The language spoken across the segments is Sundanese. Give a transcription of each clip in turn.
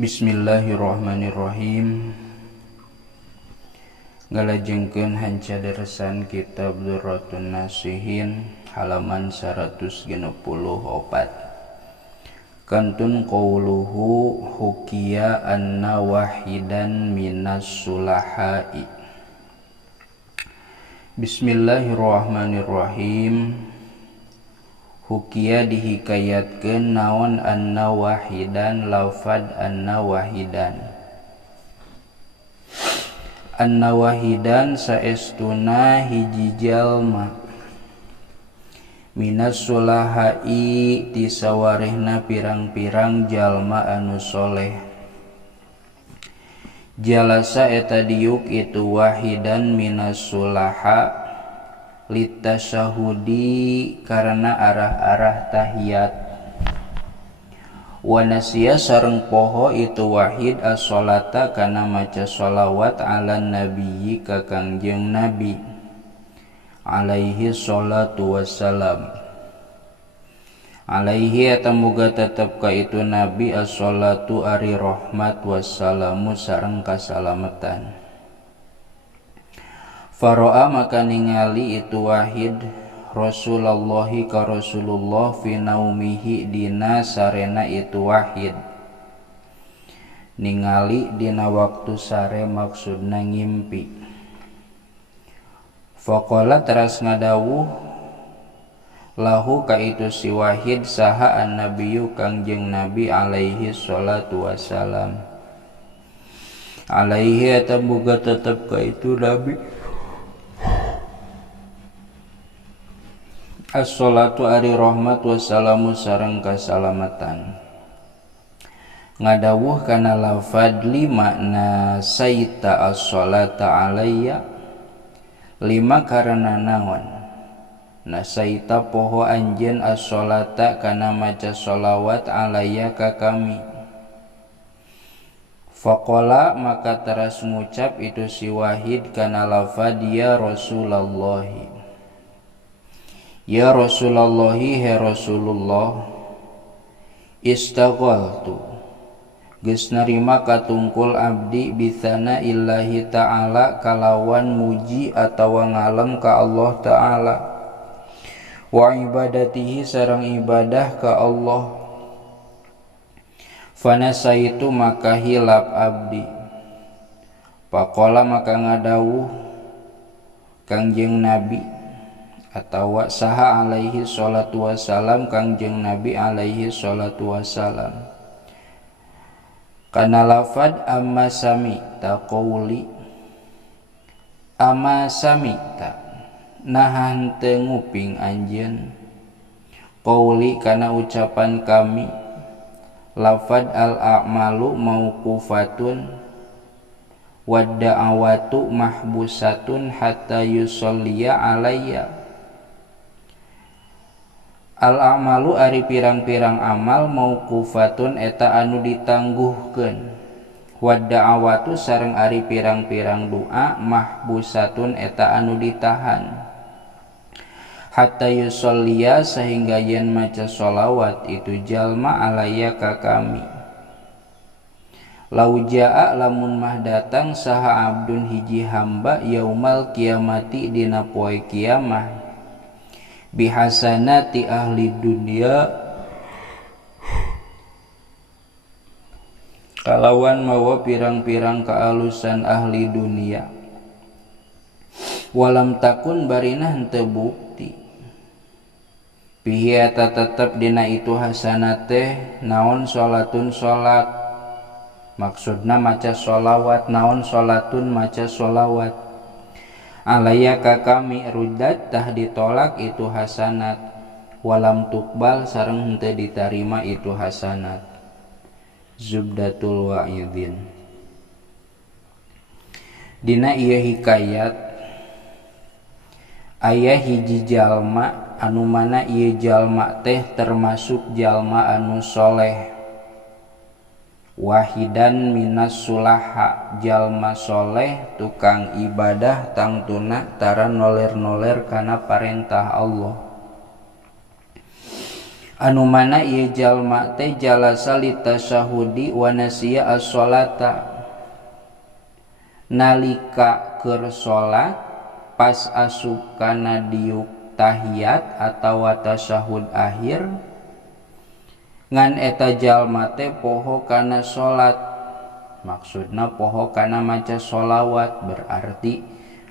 Bismillahirrahmanirrahim. Ngalajengkeun hancadaresan kitab Durratun Nasihin halaman 164. Kantun qauluhu hukiya anna wahidan minas sulahai. Bismillahirrahmanirrahim. Hukiya dihikayatkeun naon anna wahidan lafad anna wahidan. Anna wahidan saestuna hiji jalma minas sulahai ti sawarehna pirang-pirang jalma anu soleh. Jalasa eta diuk itu wahidan minas sulaha litasyahudi karena arah-arah tahiyat. Wa nasiya sareng poho itu wahid as-sholata kana maca sholawat ala nabiyyi ka Kangjeng Nabi alaihi sholatu wassalam. Alaihi eta muga tetep ka itu Nabi as-sholatu ari rahmat wassalamu sareng kasalametan. Faro'a maka ningali itu wahid Rasulullahi ka Rasulullah fi naumihi dina sarena itu wahid. Ningali dina waktu sare maksudna ngimpi. Faqala teras ngadawuh lahu ka itu si wahid saha an-nabiyyu Kangjeng Nabi alaihi sholatu wassalam. Alaihi eta boga tetep ka itu Nabi as-sholatu ari rahmat wassalamu sareng kasalamatan. Ngadawuh kana lafad lima na saita as-sholata alayya. Lima karena naon nasaita poho anjeun as-sholata kana maca sholawat alayya ka kami. Faqala maka teras ngucap itu si wahid kana lafad ya Rasulullahi. Ya Rasulullahi he Rasulullah, istaghaltu geus narima katungkul abdi bitsana illahi ta'ala kalawan muji atawa ngalem ka Allah ta'ala wa ibadatihi sareng ibadah ka Allah. Fanasaitu maka hilap abdi. Faqala maka ngadawuh Kangjeng Nabi atawa saha alaihi sholatu wassalam Kangjeng Nabi alaihi sholatu wassalam kana lafad amma sami'ta qauli. Amma sami'ta nah henteu nguping anjeun qauli kana ucapan kami. Lafad al-a'malu mauqufatun wad da'awatu mahbusatun hatta yusolliya alayya. Al-a'malu ari pirang-pirang amal mauqufatun eta anu ditangguhkeun. Wad da'awatu sareng ari pirang-pirang doa mahbusatun eta anu ditahan. Hatta yusolliya sehingga yen maca sholawat itu jalma alaya ka kami. Lau jaa lamun mah datang saha abdun hiji hamba yaumal kiamati dina poe kiamah bihasanati ahli dunia kalawan mawa pirang-pirang kaalusan ahli dunia. Walam takun barina henteu bukti bihi eta tetep dina itu hasanat teh naon sholatun sholat. Maksudna maca sholawat. Naon sholatun maca sholawat. Alaya ka kami ruddat tah ditolak itu hasanat. Walam tukbal sareng henteu ditarima itu hasanat. Zubdatul Wa'idin. Dina ieu hikayat aya hiji jalma anu mana ieu jalma teh termasuk jalma anu soleh. Wahidan minas sulaha jalma soleh tukang ibadah tangtuna tara noler-noler kana parentah Allah. anu mana ieu jalma teh jalasa litasyahudi wa nasiya as-sholata nalika keur salat pas asup kana diuk tahiyat atawa tasyahud akhir ngan eta jalma teh poho kana salat, maksudna poho kana maca sholawat, berarti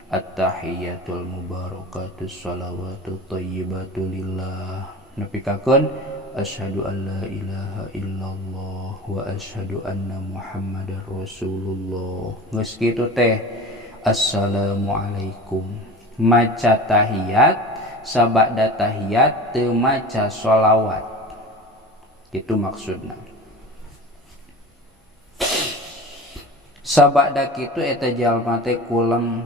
at-tahiyatul mubarakatus sholawatut thayyibatu lillah nepikakeun asyhadu an la ilaha illallah wa asyhadu anna muhammadar rasulullah. Geus kitu teh assalamualaikum maca tahiyat, sabada tahiyat teu maca sholawat, gitu maksudna. Sabada kitu eta jalma teh kulem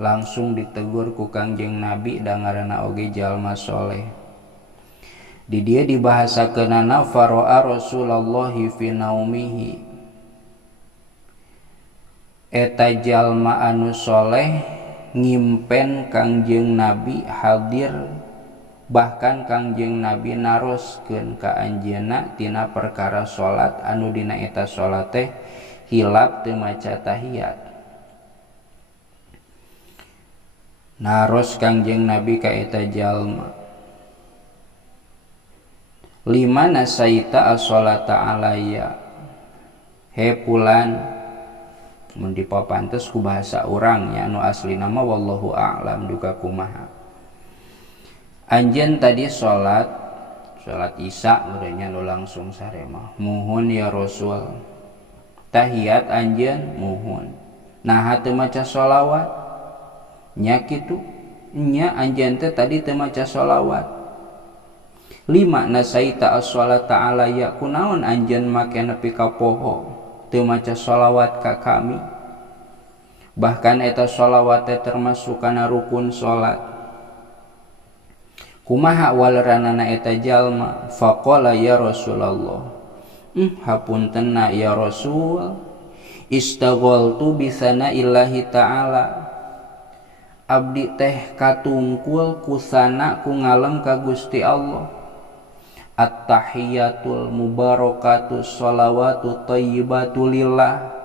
langsung ditegur ku Kangjeng Nabi da ngaranna oge jalma soleh. Di dia dibahasakeunana faro'a Rasulullah fi naumihi, eta jalma anu soleh ngimpen Kangjeng Nabi hadir, bahkan Kangjeng Nabi naroskeun ka anjeunna tina perkara salat anu dina eta salat teh hilap teu maca tahiyat. Naros Kangjeng Nabi ka eta jalma, lima nasaita as-sholata alayya, he pulan mun dipapantes ku bahasa urang nya anu aslina mah wallahu a'lam duka kumaha. Anjeun tadi salat isya urangnya nu langsung sare mah muhun ya Rasul, tahiyat anjeun muhun, naha teu maca sholawat nya kitu nya anjeun teh tadi teu maca sholawat. Lima nasaita as-sholata alayya, kunaon anjeun make nepi ka poho teu maca sholawat ka kami, bahkan eta sholawat teh termasuk kana rukun salat. Kumaha waleranana eta jalma? Faqala ya Rasulullah, hapuntenna ya Rasul, istaghaltu bisana illahi ta'ala, abdi teh katungkul kusana ku ngalem ka Gusti Allah. At-tahiyatul mubarakatus sholawatut thayyibatu lillah,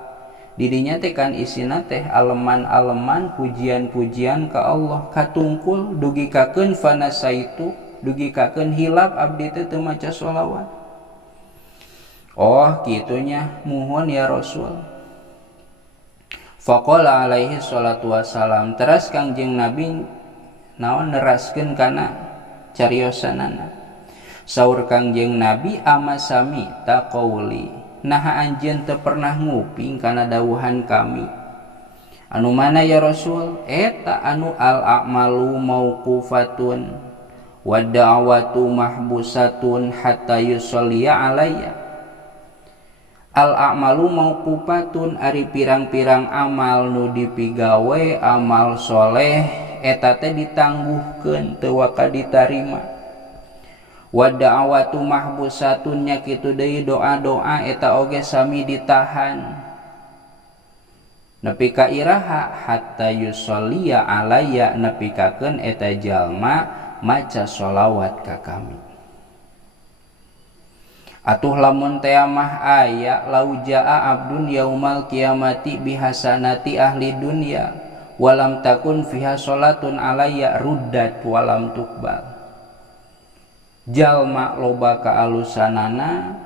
didinya teh kan isina teh aleman-aleman pujian-pujian ka Allah, katungkul dugi kakeun fanasaitu, dugi kakeun hilap abdi teh teu maca sholawat. Oh kitunya, muhun ya Rasul. Faqala alaihi salatu wassalam, teras Kangjeng Nabi naon neraskeun kana cariosanana. Saur Kangjeng Nabi, amasami taqauli, naha anjeun teu pernah nguping kana dawuhan kami. Anu mana ya Rasul? Eta anu al-a'malu mauqufatun wa da'watu mahbusatun hatta yusolliya alayya. Al-a'malu mauqufatun ari pirang-pirang amal nu dipigawe amal soleh eta teh ditangguhkeun teu waka ditarima. Wa da'watu mahbusatun nya kitu deui doa-doa eta oge sami ditahan nepi ka iraha hatta yusolliya alayya, nepi kakeun eta jalma maca sholawat ka kami. Atuh lamun teh mah aya laujaa abdun yaumal kiamati bihasanati ahli dunya walam takun fiha sholatun alayya ruddat walam tuqbal. Jalma loba kaalusanana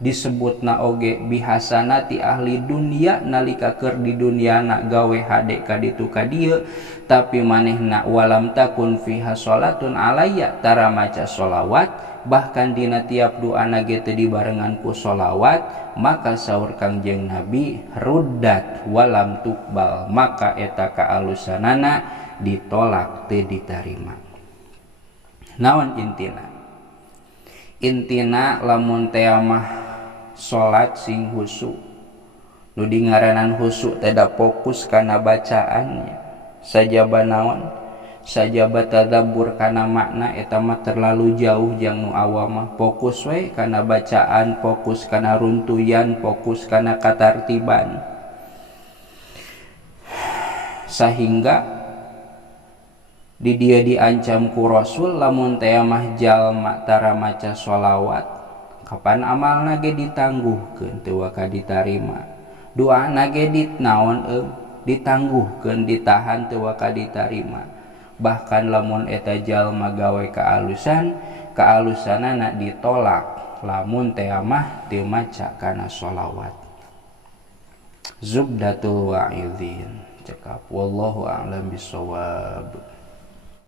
disebutna oge bihasanati ahli dunia nalika keur di duniana gawe hade ka ditu ka dieu, tapi manehna walam takun fiha sholatun alayya tara maca sholawat, bahkan dina tiap doana ge teu dibarengan ku sholawat, maka saur Kangjeng Nabi ruddat walam tuqbal, maka eta kaalusanana ditolak teu ditarima. Naon intina? Intina lamun teh mah salat sing husu, nu dingaranan husu teh da fokus kana bacaannya, sajaba naon sajaba tadabbur kana makna eta mah terlalu jauh jang nu awam mah, fokus we kana bacaan, fokus kana runtuyan, fokus kana katartiban, sahingga di dia diancam ku Rasul lamun teh mah jalma tara maca sholawat kapan amalna ge ditangguhkeun teu waka ditarima, doana ge ditangguhkeun ditahan teu waka ditarima. Bahkan lamun eta jalma gawe kaalusanana ditolak lamun teh mah teu maca kana sholawat. Zubdatul wa'idhin cekap wallahu a'lam bishawab.